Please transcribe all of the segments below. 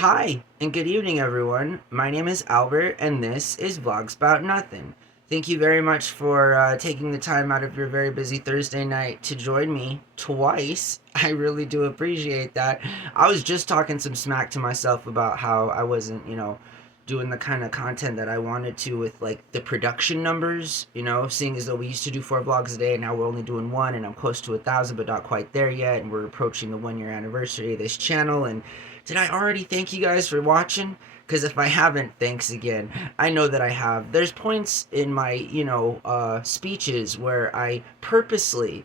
Hi, and good evening, everyone. My name is Albert, and this is Vlogs About Nothing. Thank you very much for taking the time out of your very busy Thursday night to join me twice. I really do appreciate that. I was just talking some smack to myself about how I wasn't, doing the kind of content that I wanted to with like the production numbers, seeing as though we used to do 4 vlogs a day and now we're only doing one and I'm close to 1,000 but not quite there yet, and we're approaching the 1 year anniversary of this channel. And did I already thank you guys for watching? Because if I haven't, thanks again. I know that I have. There's points in my, speeches where I purposely,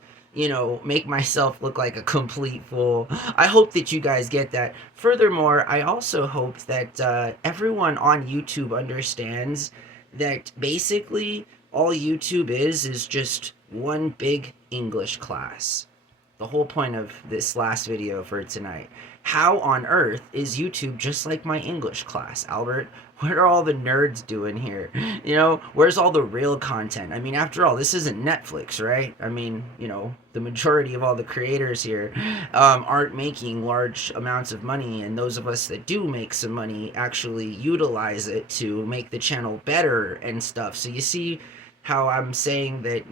make myself look like a complete fool. I hope that you guys get that. Furthermore, I also hope that everyone on YouTube understands that basically all YouTube is just one big English class. The whole point of this last video for tonight. How on earth is YouTube just like my English class, Albert? What are all the nerds doing here? Where's all the real content? I mean, after all, this isn't Netflix, right? I mean, the majority of all the creators here aren't making large amounts of money, and those of us that do make some money actually utilize it to make the channel better and stuff. So you see how I'm saying that,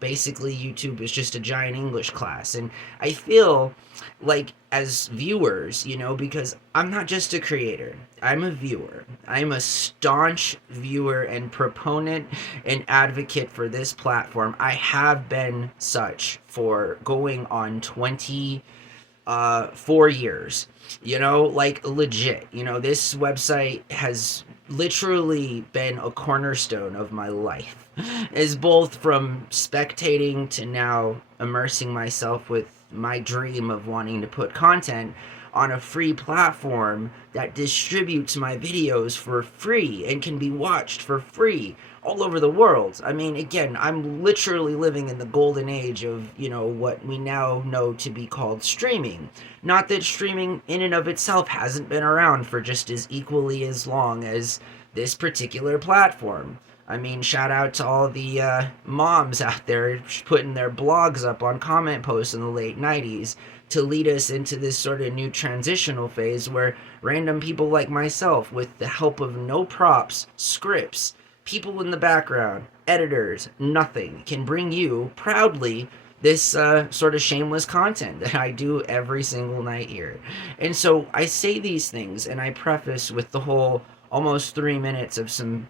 basically YouTube is just a giant English class. And I feel like as viewers, because I'm not just a creator, I'm a viewer. I'm a staunch viewer and proponent and advocate for this platform. I have been such for going on 4 years, like legit. This website has literally been a cornerstone of my life, is both from spectating to now immersing myself with my dream of wanting to put content on a free platform that distributes my videos for free and can be watched for free all over the world. I mean, again, I'm literally living in the golden age of, what we now know to be called streaming. Not that streaming in and of itself hasn't been around for just as equally as long as this particular platform. I mean, shout out to all the moms out there putting their blogs up on comment posts in the late 90s to lead us into this sort of new transitional phase where random people like myself, with the help of no props, scripts, people in the background, editors, nothing, can bring you proudly this sort of shameless content that I do every single night here. And so I say these things and I preface with the whole almost 3 minutes of some,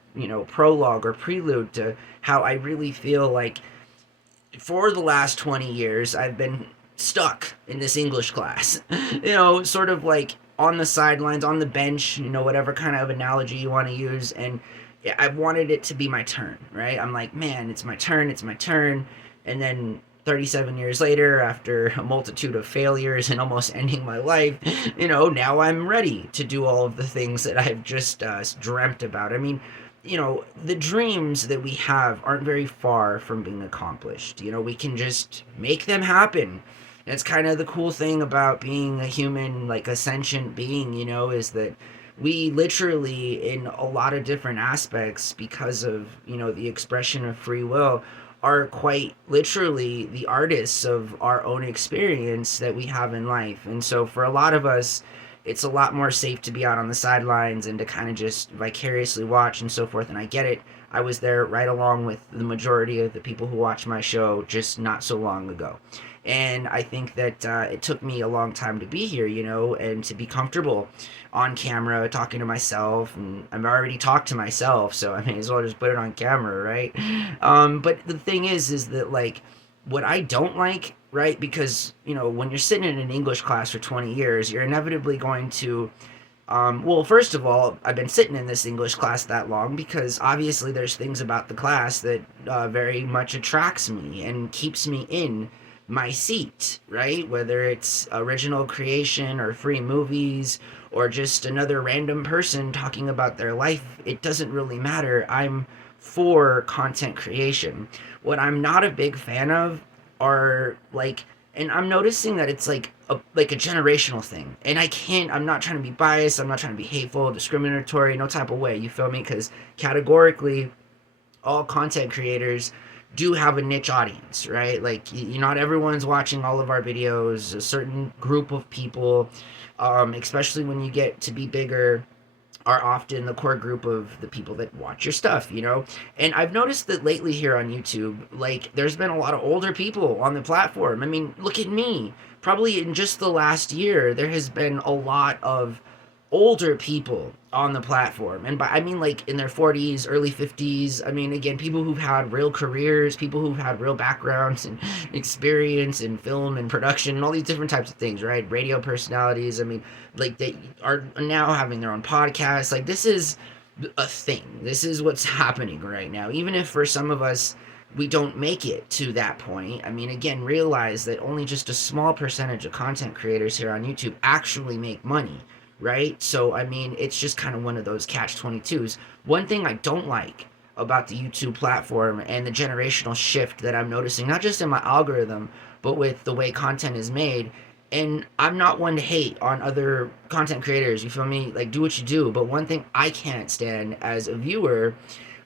prologue or prelude to how I really feel like for the last 20 years I've been stuck in this English class. Sort of like on the sidelines, on the bench, whatever kind of analogy you want to use. And I wanted it to be my turn, right? I'm like, man, it's my turn. And then 37 years later, after a multitude of failures and almost ending my life, now I'm ready to do all of the things that I've just dreamt about. I mean, the dreams that we have aren't very far from being accomplished. We can just make them happen. That's kind of the cool thing about being a human, like a sentient being, is that we literally, in a lot of different aspects, because of, the expression of free will, are quite literally the artists of our own experience that we have in life. And so for a lot of us, it's a lot more safe to be out on the sidelines and to kind of just vicariously watch and so forth. And I get it. I was there right along with the majority of the people who watch my show just not so long ago. And I think that it took me a long time to be here, and to be comfortable on camera talking to myself. And I've already talked to myself, so I may as well just put it on camera, right? But the thing is that, like, what I don't like, right, because, when you're sitting in an English class for 20 years, you're inevitably going to well, first of all, I've been sitting in this English class that long because obviously there's things about the class that very much attracts me and keeps me in my seat, right? Whether it's original creation or free movies or just another random person talking about their life, it doesn't really matter. I'm for content creation. What I'm not a big fan of are like, and I'm noticing that it's like a generational thing. And I'm not trying to be biased, I'm not trying to be hateful, discriminatory, no type of way, you feel me? Because categorically, all content creators do have a niche audience, right? Like, not everyone's watching all of our videos. A certain group of people especially when you get to be bigger, are often the core group of the people that watch your stuff, you know? And I've noticed that lately here on YouTube, like, there's been a lot of older people on the platform. I mean, look at me. Probably in just the last year, there has been a lot of older people on the platform. And by I mean like in their 40s, early 50s. I mean, again, people who've had real careers, people who've had real backgrounds and experience in film and production and all these different types of things, right? Radio personalities. I mean, like they are now having their own podcasts. Like this is a thing. This is what's happening right now. Even if for some of us we don't make it to that point. I mean, again, realize that only just a small percentage of content creators here on YouTube actually make money, right? So, I mean, it's just kind of one of those catch 22s. One thing I don't like about the YouTube platform and the generational shift that I'm noticing, not just in my algorithm, but with the way content is made. And I'm not one to hate on other content creators, you feel me? Like, do what you do. But one thing I can't stand as a viewer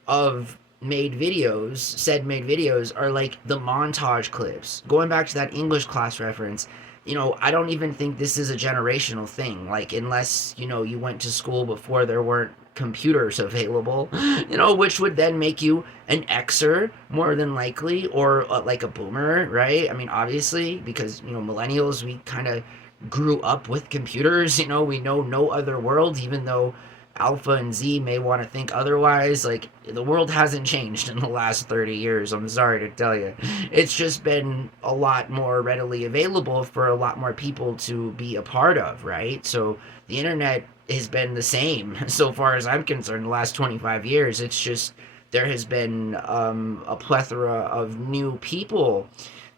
of made videos, are like the montage clips. Going back to that English class reference, you know, I don't even think this is a generational thing. Like, unless, you know, you went to school before there weren't computers available, you know, which would then make you an Xer more than likely, or like a boomer, right? I mean, obviously, because, you know, millennials, we kind of grew up with computers, you know, we know no other world, even though Alpha and Z may want to think otherwise. Like, the world hasn't changed in the last 30 years, I'm sorry to tell you. It's just been a lot more readily available for a lot more people to be a part of, right? So the internet has been the same so far as I'm concerned the last 25 years. It's just there has been a plethora of new people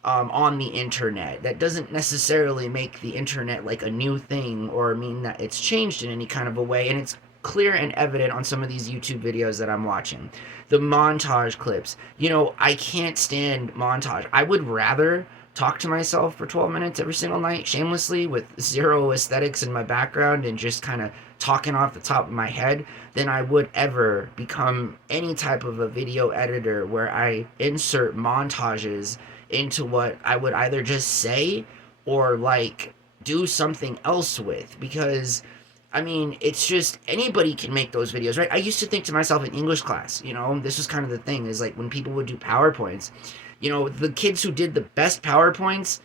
on the internet. That doesn't necessarily make the internet like a new thing or mean that it's changed in any kind of a way, and it's clear and evident on some of these YouTube videos that I'm watching. The montage clips. You know, I can't stand montage. I would rather talk to myself for 12 minutes every single night, shamelessly, with zero aesthetics in my background and just kind of talking off the top of my head, than I would ever become any type of a video editor where I insert montages into what I would either just say or like do something else with. Because I mean, it's just anybody can make those videos, right? I used to think to myself in English class, you know, this was kind of the thing, is like when people would do PowerPoints, you know, the kids who did the best PowerPoints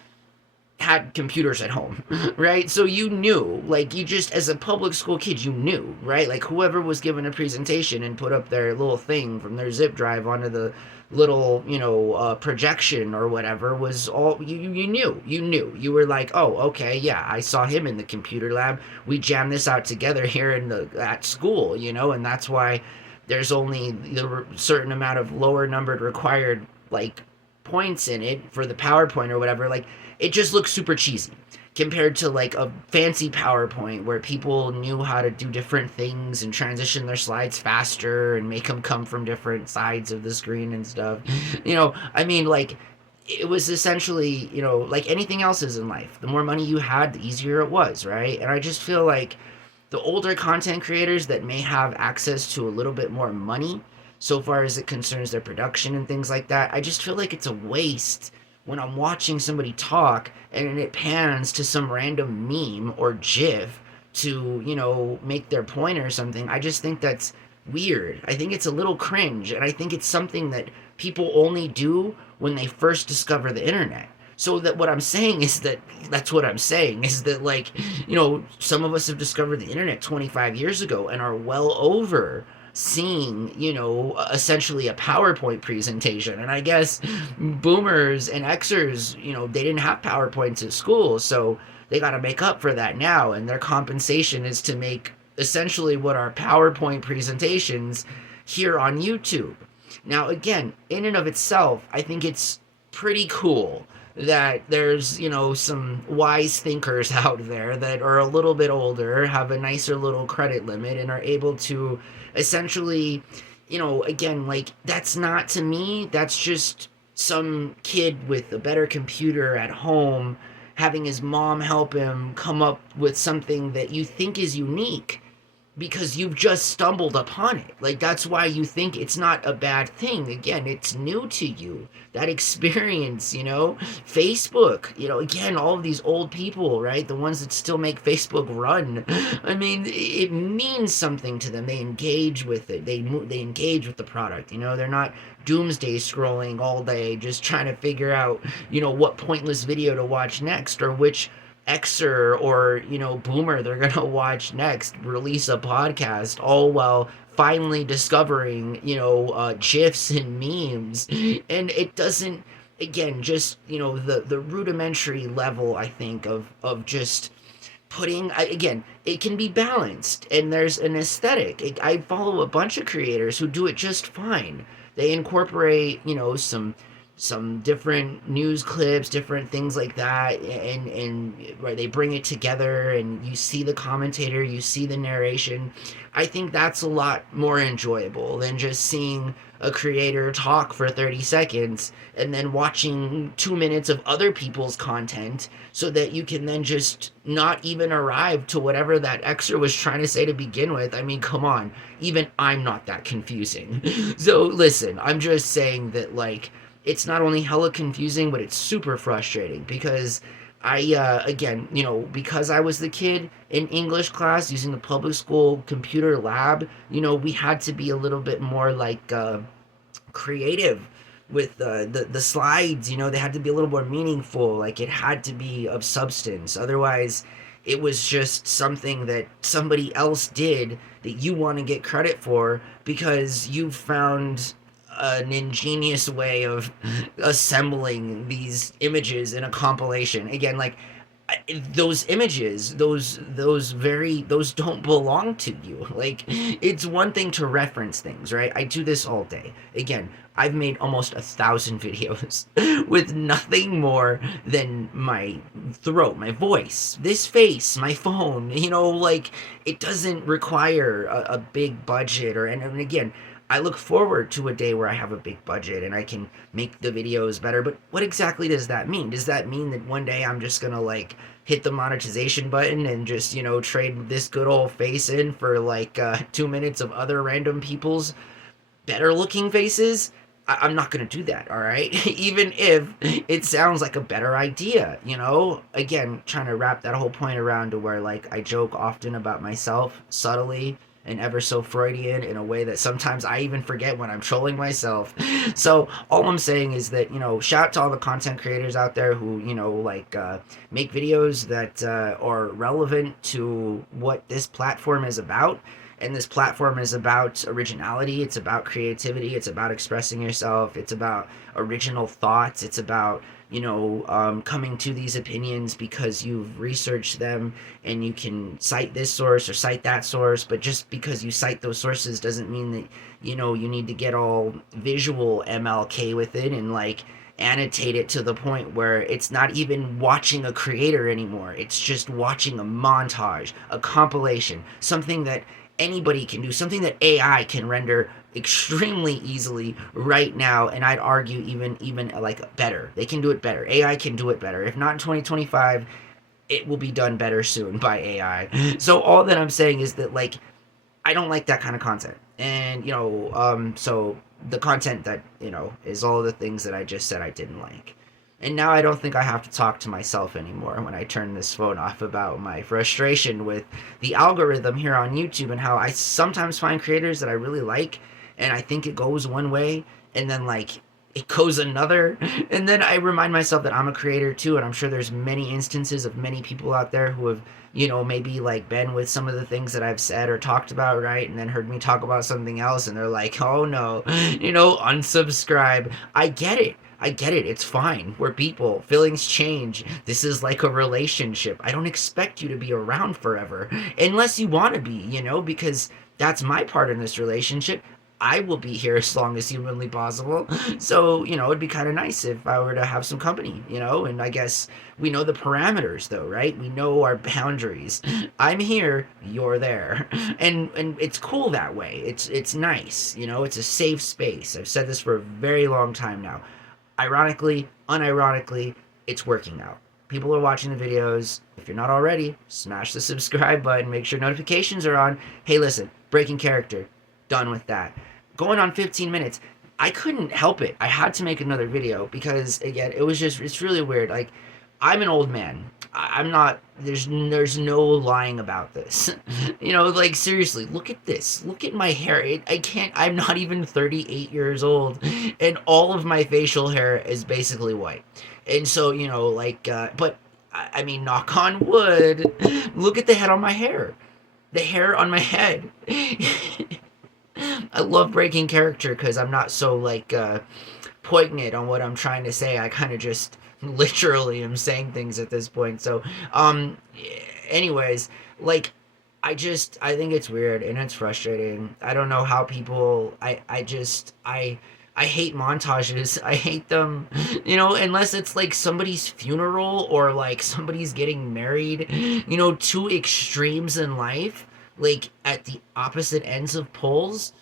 had computers at home, right? So you knew, like, you just, as a public school kid, you knew, right? Like, whoever was given a presentation and put up their little thing from their zip drive onto the little, you know, projection or whatever was all, you knew. You were like, oh, okay, yeah, I saw him in the computer lab. We jammed this out together here at school, you know, and that's why there's only the certain amount of lower numbered required, like, points in it for the PowerPoint or whatever. Like, it just looks super cheesy compared to like a fancy PowerPoint where people knew how to do different things and transition their slides faster and make them come from different sides of the screen and stuff. You know, I mean, like, it was essentially, you know, like anything else is in life. The more money you had, the easier it was, right? And I just feel like the older content creators that may have access to a little bit more money so far as it concerns their production and things like that, I just feel like it's a waste when I'm watching somebody talk and it pans to some random meme or GIF to, you know, make their point or something. I just think that's weird. I think it's a little cringe, and I think it's something that people only do when they first discover the internet. So that what I'm saying is that's what I'm saying is that, like, you know, some of us have discovered the internet 25 years ago and are well over seeing, you know, essentially a PowerPoint presentation. And I guess boomers and Xers, you know, they didn't have PowerPoints at school, so they got to make up for that now. And their compensation is to make essentially what are PowerPoint presentations here on YouTube. Now, again, in and of itself, I think it's pretty cool that there's, you know, some wise thinkers out there that are a little bit older, have a nicer little credit limit, and are able to essentially, you know, again, like, that's not, to me, that's just some kid with a better computer at home having his mom help him come up with something that you think is unique. because you've just stumbled upon it. Like, that's why you think it's not a bad thing. Again, it's new to you. That experience, Facebook, again, all of these old people, right? The ones that still make Facebook run. I mean, it means something to them. They engage with it. They engage with the product. They're not doomsday scrolling all day just trying to figure out, what pointless video to watch next, or which Xer or boomer they're gonna watch next release a podcast, all while finally discovering gifs and memes. And it doesn't, again, just the rudimentary level, I think, of just putting, again, it can be balanced, and there's an aesthetic. I follow a bunch of creators who do it just fine. They incorporate some different news clips, different things like that, and right, they bring it together, and you see the commentator, you see the narration. I think that's a lot more enjoyable than just seeing a creator talk for 30 seconds and then watching 2 minutes of other people's content, so that you can then just not even arrive to whatever that extra was trying to say to begin with. I mean, come on, even I'm not that confusing. So listen, I'm just saying that, like, it's not only hella confusing, but it's super frustrating, because again, because I was the kid in English class using the public school computer lab, we had to be a little bit more like creative with the slides. They had to be a little more meaningful. Like, it had to be of substance. Otherwise, it was just something that somebody else did that you want to get credit for because you found an ingenious way of assembling these images in a compilation. Again, like, those images, those don't belong to you. Like, it's one thing to reference things, right? I do this all day. Again, I've made almost 1,000 videos with nothing more than my throat, my voice, this face, my phone. Like, it doesn't require a big budget, and again, I look forward to a day where I have a big budget and I can make the videos better. But what exactly does that mean? Does that mean that one day I'm just gonna, like, hit the monetization button and just, trade this good old face in for, like, 2 minutes of other random people's better looking faces? I'm not gonna do that, all right? Even if it sounds like a better idea, Again, trying to wrap that whole point around to where, like, I joke often about myself subtly and ever so Freudian in a way that sometimes I even forget when I'm trolling myself. So all I'm saying is that, shout out to all the content creators out there who, make videos that are relevant to what this platform is about. And this platform is about originality. It's about creativity. It's about expressing yourself. It's about original thoughts. It's about, coming to these opinions because you've researched them and you can cite this source or cite that source. But just because you cite those sources doesn't mean that, you need to get all visual MLK with it and, like, annotate it to the point where it's not even watching a creator anymore. It's just watching a montage, a compilation, something that anybody can do, something that AI can render extremely easily right now, and I'd argue even like better. They can do it better. AI can do it better. If not in 2025, it will be done better soon by AI. So all that I'm saying is that, like, I don't like that kind of content. And, so the content that, is all the things that I just said I didn't like. And now I don't think I have to talk to myself anymore when I turn this phone off about my frustration with the algorithm here on YouTube and how I sometimes find creators that I really like and I think it goes one way and then, like, it goes another. And then I remind myself that I'm a creator too, and I'm sure there's many instances of many people out there who have, maybe, like, been with some of the things that I've said or talked about, right? And then heard me talk about something else and they're like, oh no, unsubscribe. I get it. It's fine. We're people. Feelings change. This is like a relationship. I don't expect you to be around forever unless you want to be, because that's my part in this relationship. I will be here as long as humanly possible. So, it'd be kind of nice if I were to have some company, and I guess we know the parameters though, right? We know our boundaries. I'm here, you're there. And it's cool that way. It's nice, it's a safe space. I've said this for a very long time now. Ironically, unironically, it's working out. People are watching the videos. If you're not already, smash the subscribe button. Make sure notifications are on. Hey, listen, breaking character. Done with that. Going on 15 minutes. I couldn't help it. I had to make another video because, again, it's really weird. Like, I'm an old man. I'm not. There's no lying about this. Like, seriously, look at this. Look at my hair. I can't. I'm not even 38 years old, and all of my facial hair is basically white. And so, but I mean, knock on wood. Look at the head on my hair. The hair on my head. I love breaking character because I'm not so poignant on what I'm trying to say. I kind of just literally am saying things at this point. So, um, anyways, like, I think it's weird and it's frustrating. I don't know how people, I hate montages. I hate them, unless it's like somebody's funeral or like somebody's getting married, two extremes in life, like at the opposite ends of poles,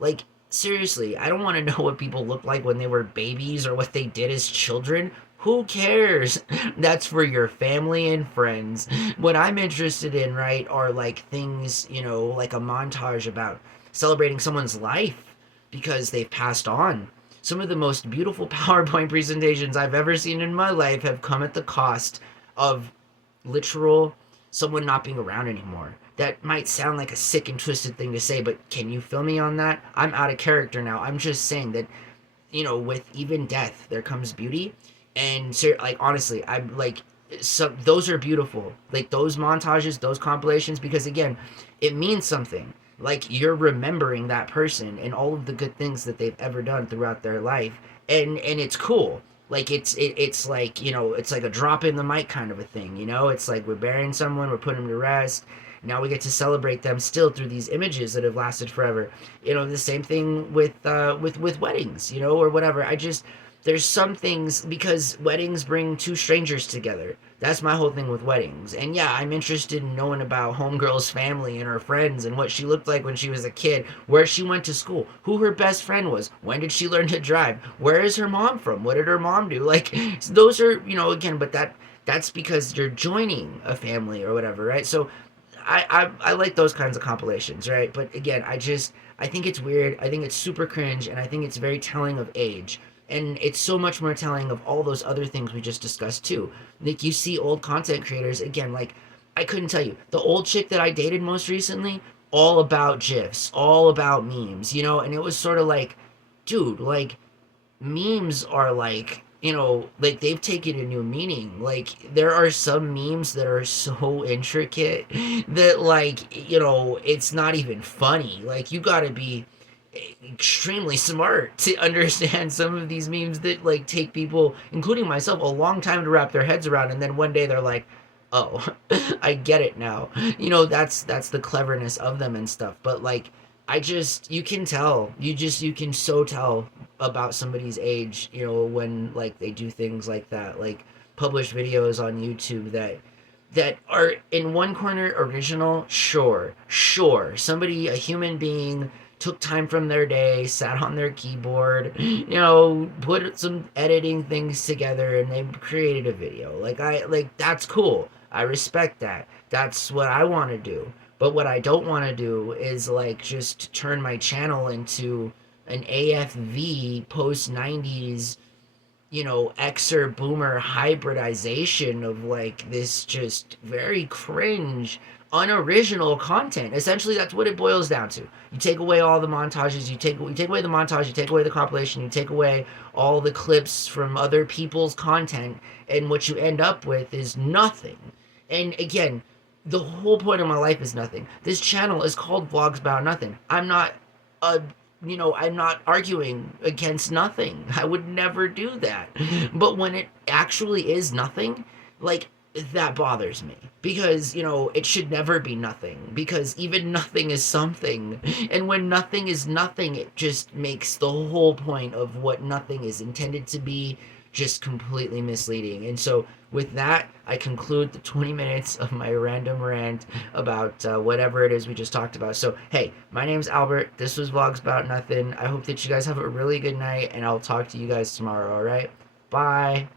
like seriously, I don't want to know what people look like when they were babies or what they did as children. Who cares? That's for your family and friends. What I'm interested in, right, are like things, like a montage about celebrating someone's life because they've passed on. Some of the most beautiful PowerPoint presentations I've ever seen in my life have come at the cost of literal someone not being around anymore. That might sound like a sick and twisted thing to say, but can you feel me on that? I'm out of character now. I'm just saying that, with even death, there comes beauty. And like, honestly, I'm like, those are beautiful. Like those montages, those compilations, because again, it means something. Like you're remembering that person and all of the good things that they've ever done throughout their life, and it's cool. Like it's like, it's like a drop in the mic kind of a thing. It's like we're burying someone, we're putting them to rest. Now we get to celebrate them still through these images that have lasted forever. The same thing with weddings, or whatever. There's some things, because weddings bring two strangers together. That's my whole thing with weddings. And yeah, I'm interested in knowing about homegirl's family and her friends and what she looked like when she was a kid, where she went to school, who her best friend was, when did she learn to drive, where is her mom from, what did her mom do. Like, those are, again, but that's because you're joining a family or whatever, right? So I like those kinds of compilations, right? But again, I think it's weird. I think it's super cringe, and I think it's very telling of age. And it's so much more telling of all those other things we just discussed too. Like, you see old content creators, again, like, I couldn't tell you. The old chick that I dated most recently, all about GIFs, all about memes, and it was sort of like, dude, like, memes are like, like they've taken a new meaning. Like, there are some memes that are so intricate that, like, it's not even funny. Like, you gotta be extremely smart to understand some of these memes that like take people, including myself, a long time to wrap their heads around, and then one day they're like, oh, I get it now. That's the cleverness of them and stuff. But like, you can tell, you can so tell about somebody's age, when like they do things like that, like publish videos on YouTube that are in one corner original. Sure, somebody, a human being, took time from their day, sat on their keyboard, put some editing things together, and they created a video. Like, that's cool. I respect that. That's what I want to do. But what I don't want to do is like just turn my channel into an AFV post 90s, Xer boomer hybridization of like this just very cringe, unoriginal content. Essentially, that's what it boils down to. You take away all the montages, you take away the montage, you take away the compilation, you take away all the clips from other people's content, and what you end up with is nothing. And again, the whole point of my life is nothing. This channel is called Vlogs About Nothing. I'm not a I'm not arguing against nothing. I would never do that. But when it actually is nothing, like, that bothers me. Because, it should never be nothing. Because even nothing is something. And when nothing is nothing, it just makes the whole point of what nothing is intended to be just completely misleading. And so with that, I conclude the 20 minutes of my random rant about whatever it is we just talked about. So, hey, my name's Albert. This was Vlogs About Nothing. I hope that you guys have a really good night, and I'll talk to you guys tomorrow, all right? Bye.